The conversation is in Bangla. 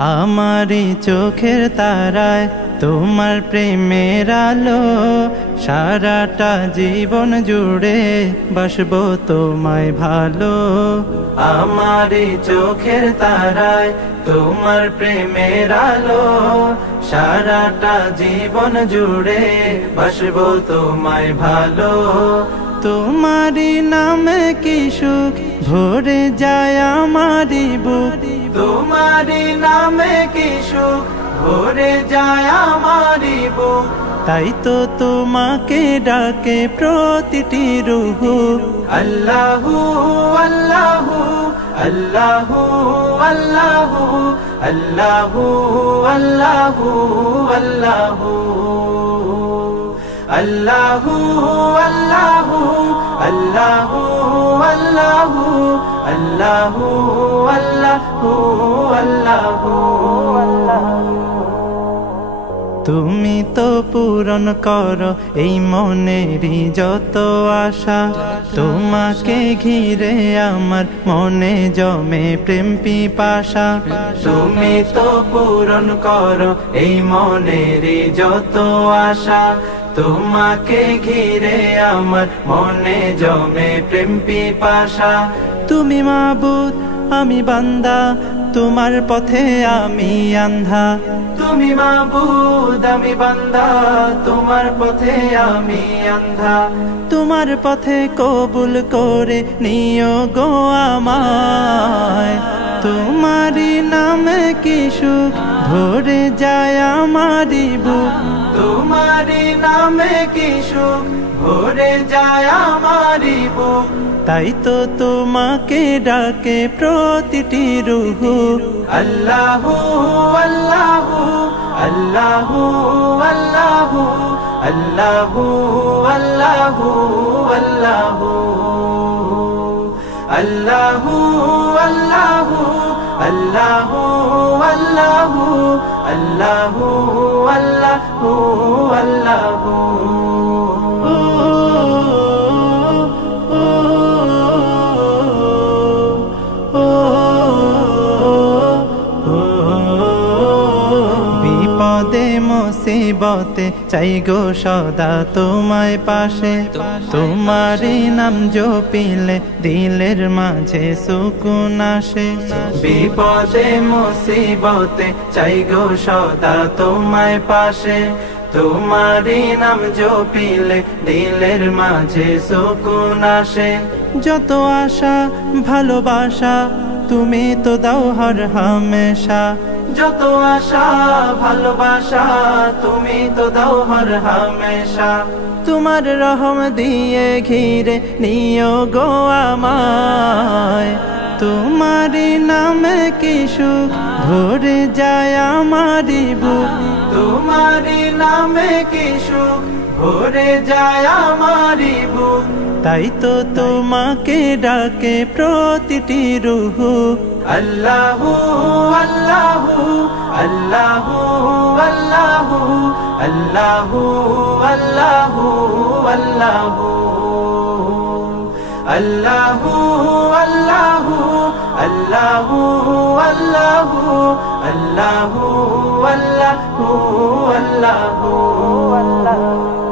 আমারি চোখের তারায় তোমার প্রেমের আলো, সারাটা জীবন জুড়ে বাসবো তোমায় ভালো। আমারি চোখের তারায় তোমার প্রেমের আলো, সারাটা জীবন জুড়ে বাসবো তোমায় ভালো। তোমারি নামে কি সুখ ভরে যায় আমারি বুক, তোমারি নামে কি সুখ ভরে যায় আমারি বুক। তাই তো তোমাকে ডাকে প্রতিটি রূহ। আল্লাহু আল্লাহু আল্লাহু আল্লাহু আল্লাহু আল্লাহু আল্লাহু আল্লাহু আল্লাহু আল্লাহু আল্লাহু আল্লাহু আল্লাহু আল্লাহু। তুমি তো পূরণ করো এই মনেরই যত আশা, তোমাকে ঘিরে আমার মনে জমে প্রেম পিপাসা। তুমি তো পূরণ করো এই মনেরই যত আশা, তোমাকে ঘিরে আমার মনে জমে প্রেম পিপাসা। তুমি মাবুদ আমি বান্দা, তোমার পথে আমি আন্ধা। তুমি মাবুদ আমি বান্দা, তোমার পথে আমি আন্ধা। তোমার পথে কবুল করে নিও গো আমায়। তোমারি নামে কি সুখ ভরে যায় আমারি বুক, তোমারি নামে কি সুখ ভরে যায় আমারি বুক। তাই তো তোমাকে ডাকে প্রতিটি রূহ। আল্লাহু আল্লাহু আল্লাহু আল্লাহু আল্লাহু আল্লাহু আল্লাহু আল্লাহু আল্লাহু আল্লাহু আল্লাহু আল্লাহু আল্লাহু আল্লাহু। বিপদে মুসিবতে চাই গো সদা তোমায় পাশে, তোমারই নাম জপিলে দিলের মাঝে সুকুন আসে। বিপদে মুসিবতে চাই গো সদা তোমায় পাশে, তোমারই নাম জপিলে দিলের মাঝে সুকুন আসে। যত আশা ভালোবাসা তুমি তো দাও হর হামেশা, যত আশা ভালোবাসা তুমি তো দাও হর হামেশা। তোমার রহম দিয়ে ঘিরে নিও গো আমায়। তোমারি নামে কি সুখ ভরে যায় আমারি বুক, তোমারি নামে কি সুখ ভরে যায় আমারি বুক। তাই তো তোমাকে ডাকে প্রতিটি রূহ। আল্লাহু আল্লাহু আল্লাহু আল্লাহু আল্লাহু আল্লাহু আল্লাহু আল্লাহু আল্লাহু আল্লাহু আল্লাহু আল্লাহু আল্লাহু আল্লাহু আল্লাহু।